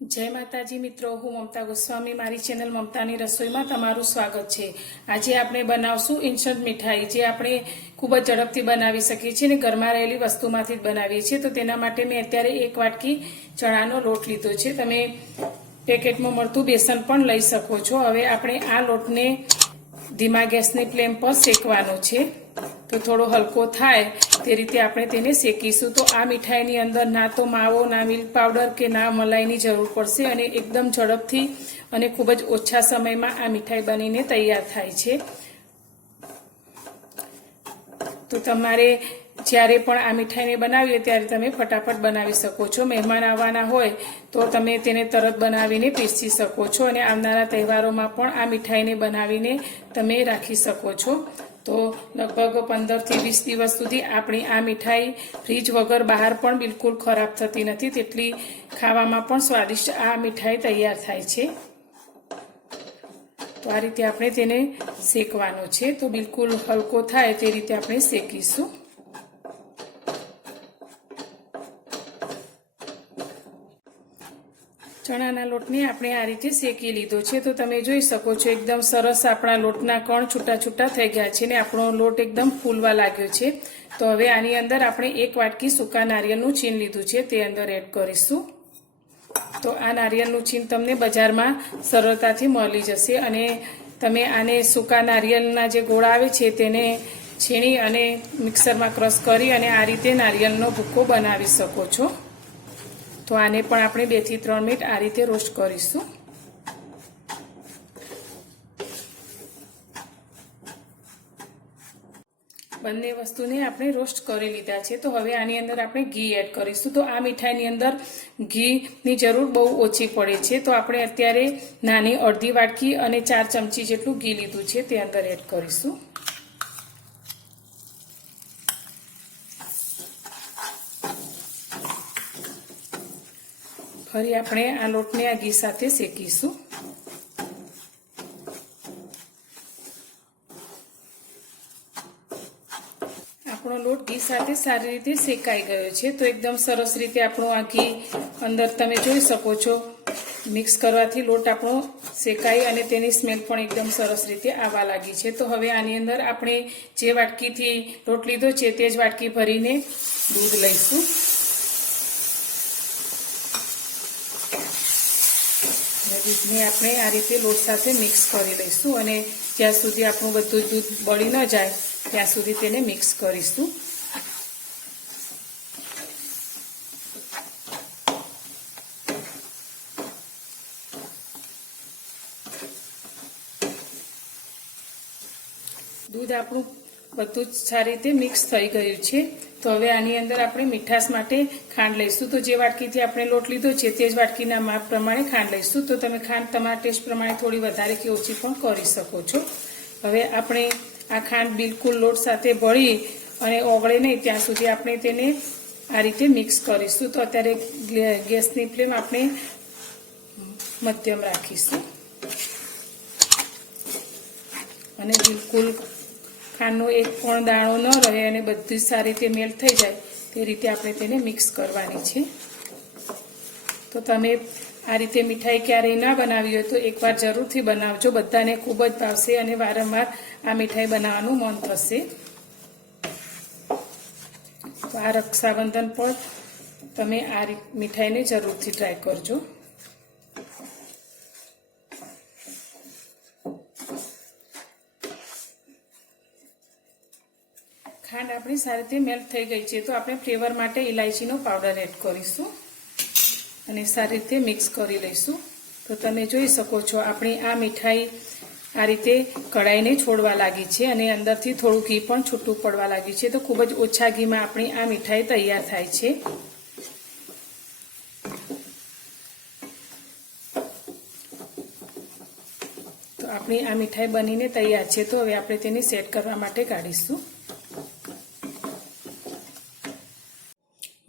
जय माताजी मित्रों, हूँ ममता गोस्वामी। मारी चेनल ममतानी रसोई में तमारुं स्वागत है। आज आपणे बनावशुं इन्स्टंट मिठाई, जे आपणे खूब ज झड़पथी बनावी सकीए छीए ने घरमां रहेली वस्तुमांथी ज बनावीए छीए। तो तेना माटे मैं अत्यारे 1 वाटकी चणानो लोट लीधो छे। तमे पेकेटमां मळतुं बेसन पण लई शको छो। हवे आपणे आ लोटने धीमा गैसनी फ्लेम पर शेकवानो छे। तो थोड़ो हल्को थाय ते रीते आपणे तेने शेकीशुं। तो आ मिठाईनी अंदर ना तो मावो, ना मिल्क पाउडर के ना मलाईनी जरूर पड़शे अने एकदम झड़पथी अने खूब ज ओछा समयमां आ मिठाई बनीने तैयार थाय छे। तो तमारे ज्यारे पण आ मिठाईने बनावीए त्यारे तमे फटाफट बनावी शको छो। महेमान आववाना होय तो तमे तेने तरत बनावीने पीरसी शको छो अने आवनारा तहेवारोमां पण आ मिठाईने बनावीने तमे राखी शको छो। तो लगभग 15 થી 20 दिवस सुधी आपणी आ मिठाई फ्रीज वगर बहार पण बिल्कुल खराब थती नथी। तेटली खावामां पण स्वादिष्ट आ मिठाई तैयार थाय छे। तो आ रीते आपणे तेने शेकवानो छे। तो बिल्कुल हल्को थाय ते रीते आपणे शेकीशुं। चणाना लोटने आपणे आ रीते शेकी लीधो छे। तो तमे जोई शको छो एकदम सरस आपणा लोटना कण छूटा छूटा थई गया छे ने आपणो लोट एकदम फूलवा लाग्यो छे। तो हवे आनी अंदर आपणे 1 वाटकी सूका नारिયેળનું છીણ લીधुं छे ते अंदर एड करीशुं। तो आ नारिયેળનું છીણ तमने बजारमां सरळताथी मळी जशे अने तमे आने सूका नारिયેળના जे गोळा आवे छे तेने છીણી अने मिक्सरमां क्रश करी अने आ रीते नारिયેળનો ભૂકો बनावी शको छो। तो आने पण आपणे 2 થી 3 मिनिट आ रीते रोस्ट करीशुं। बंने वस्तुने आपणे रोस्ट करी लीधा छे। तो हवे आनी अंदर आपणे घी एड करीशुं। तो आ मिठाईनी अंदर घीनी जरूर बहु ओછી पड़े छे। तो आपणे अत्यारे नानी अर्धी वाटकी अने 4 चमची जेटલું घी लीधुं छे ते अंदर एड करीशुं। फरी आपणे आ लोटने आ घी साथे शेकीशुं। આપણો લોટ ઘી સાથે સારી રીતે શેકાઈ ગયો છે। તો એકદમ સરસ રીતે આપણો આ ઘી અંદર તમે જોઈ શકો છો મિક્સ કરવાથી લોટ આપણો શેકાઈ અને તેની સ્મેલ પણ એકદમ સરસ રીતે આવવા લાગી છે। તો હવે આની અંદર આપણે જે વાટકીથી લોટ લીધો છે તે જ વાટકી ભરીને દૂધ લઈશું। દૂધને આપણે આ રીતે લોટ સાથે મિક્સ કરી લઈશું અને જ્યાં સુધી આપણું બધું દૂધ બળી ન જાય ત્યાં સુધી તેને મિક્સ કરીશું। दूध આપણું બધું જ સારી રીતે મિક્સ થઈ ગયું છે। તો હવે આની અંદર આપણે મીઠાશ માટે ખાંડ લઈશું। તો જે વાટકીથી આપણે લોટ લીધો છે તે જ વાટકીના માપ પ્રમાણે ખાંડ લઈશું। તો તમે ખાંડ તમારા ટેસ્ટ પ્રમાણે થોડી વધારે કે ઓછી પણ કરી શકો છો। હવે આપણે આ ખાંડ બિલકુલ લોટ સાથે ભળી અને ઓગળે નહીં ત્યાં સુધી આપણે તેને આ રીતે મિક્સ કરીશું। તો અત્યારે ગેસની ફ્લેમ આપણે મધ્યમ રાખીશું અને બિલકુલ ખાંડનો એક પણ દાણો ન રહે અને બધી સારી રીતે મેલ્ટ થઈ જાય તે રીતે આપણે તેને મિક્સ કરવાની છે। તો તમે આ રીતે મીઠાઈ ક્યારેય ના બનાવી હોય તો એકવાર જરૂરથી બનાવજો। બધાને ખૂબ જ ભાવશે અને વારંવાર આ મીઠાઈ બનાવવાનું મન થશે। તો આ રક્ષાબંધન પર તમે આ મીઠાઈને જરૂરથી ટ્રાય કરજો। ખાંડ આપણી સારી રીતે મેલ્ટ થઈ ગઈ છે। તો આપણે ફ્લેવર માટે ઇલાયચીનો પાવડર એડ કરીશું અને સારી રીતે મિક્સ કરી લઈશું। તો તમે જોઈ શકો છો આપણી આ મીઠાઈ આ રીતે કઢાઈને છોડવા લાગી છે અને અંદરથી થોડું ઘી પણ છૂટું પડવા લાગ્યું છે। તો ખૂબ જ ઓછા ઘીમાં આપણી આ મીઠાઈ તૈયાર થાય છે। તો આપણી આ મીઠાઈ બનીને તૈયાર છે। તો હવે આપણે તેને સેટ કરવા માટે કાઢીશું।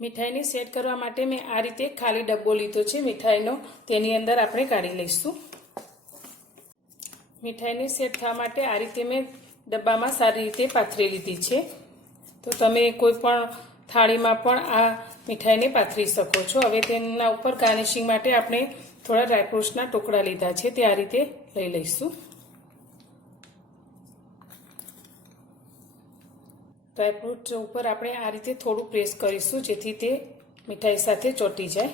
મીઠાઈને સેટ કરવા માટે મેં આ રીતે ખાલી ડબ્બો લીધો છે મીઠાઈનો, તેની અંદર આપણે કાઢી લઈશું। મીઠાઈને સેટ થવા માટે આ રીતે મેં ડબ્બામાં સારી રીતે પાથરી લીધી છે। તો તમે કોઈ પણ થાળીમાં પણ આ મીઠાઈને પાથરી શકો છો. હવે તેના ઉપર ગાર્નિશિંગ માટે આપણે થોડા ડ્રાયફ્રૂટ્સના ટુકડા લીધા છે, તે આ રીતે લઈ લઈશું. ડ્રાયફ્રૂટ ઉપર આપણે આ રીતે થોડું પ્રેસ કરીશું, જેથી તે મીઠાઈ સાથે ચોંટી જાય.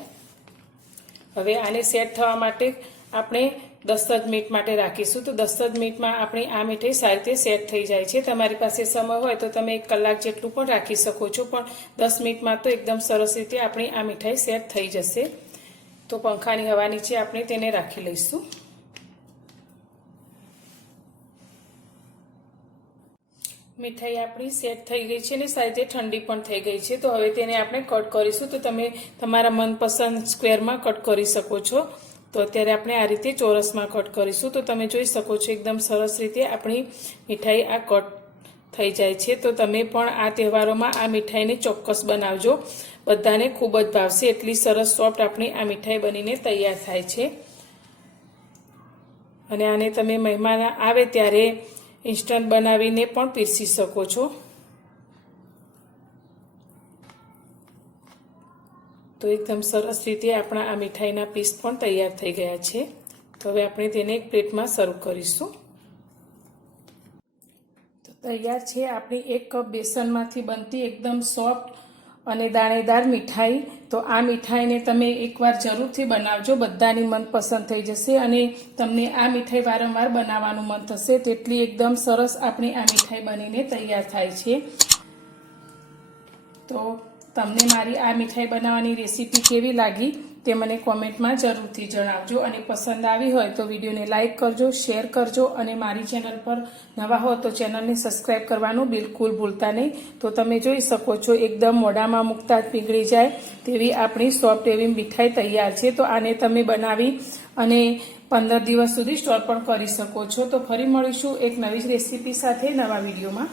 હવે આને સેટ થવા માટે આપણે 10 જ મિનિટ માટે રાખીશું. તો 10 જ મિનિટમાં આપણી આ મીઠાઈ સારી રીતે સેટ થઈ જાય છે. તમારી પાસે સમય હોય તો તમે 1 કલાક જેટલું પણ રાખી શકો છો, પણ 10 મિનિટમાં તો એકદમ સરસ રીતે આપણી આ મીઠાઈ સેટ થઈ જશે. તો પંખાની હવા નીચે આપણે તેને રાખી લઈશું. મીઠાઈ આપણી સેટ થઈ ગઈ છે અને સારી રીતે ઠંડી પણ થઈ ગઈ છે. તો હવે તેને આપણે કટ કરીશું. તો તમે તમારા મનપસંદ સ્ક્વેરમાં કટ કરી શકો છો. તો અત્યારે આપણે આ રીતે ચોરસમાં કટ કરીશું. તો તમે જોઈ શકો છો એકદમ સરસ રીતે આપણી મીઠાઈ આ કટ થઈ જાય છે. તો તમે પણ આ તહેવારોમાં આ મીઠાઈને ચોક્કસ બનાવજો. બધાને ખૂબ જ ભાવશે. એટલી સરસ સોફ્ટ આપણી આ મીઠાઈ બનીને તૈયાર થાય છે. અને આને તમે મહેમાન આવે ત્યારે ઇન્સ્ટન્ટ બનાવીને પણ પીરસી શકો છો. તો એકદમ સરસ રીતે આપણા આ મીઠાઈના પીસ પણ તૈયાર થઈ ગયા છે. તો હવે આપણે તેને એક પ્લેટમાં સર્વ કરીશું. તો તૈયાર છે આપણી 1 કપ બેસનમાંથી બનતી એકદમ સોફ્ટ અને દાણેદાર મીઠાઈ. તો આ મીઠાઈને તમે એકવાર જરૂરથી બનાવજો. બધાની મનપસંદ થઈ જશે અને તમને આ મીઠાઈ વારંવાર બનાવવાનું મન થશે. તેટલી એકદમ સરસ આપણી આ મીઠાઈ બનીને તૈયાર થાય છે. તો તમને મારી આ મીઠાઈ બનાવવાની રેસીપી કેવી લાગી તે મને કોમેન્ટમાં જરૂરથી જણાવજો. અને પસંદ આવી હોય તો વિડીયોને લાઇક કરજો, શેર કરજો અને મારી ચેનલ પર નવા હો તો ચેનલને સબસ્ક્રાઈબ કરવાનું બિલકુલ ભૂલતા નહીં. તો તમે જોઈ શકો છો એકદમ મોઢામાં મૂકતા જ પીગળી જાય તેવી આપણી સોફ્ટ એવી મીઠાઈ તૈયાર છે. તો આને તમે બનાવી અને 15 દિવસ સુધી સ્ટોર પણ કરી શકો છો. તો ફરી મળીશું એક નવી રેસીપી સાથે નવા વિડીયોમાં.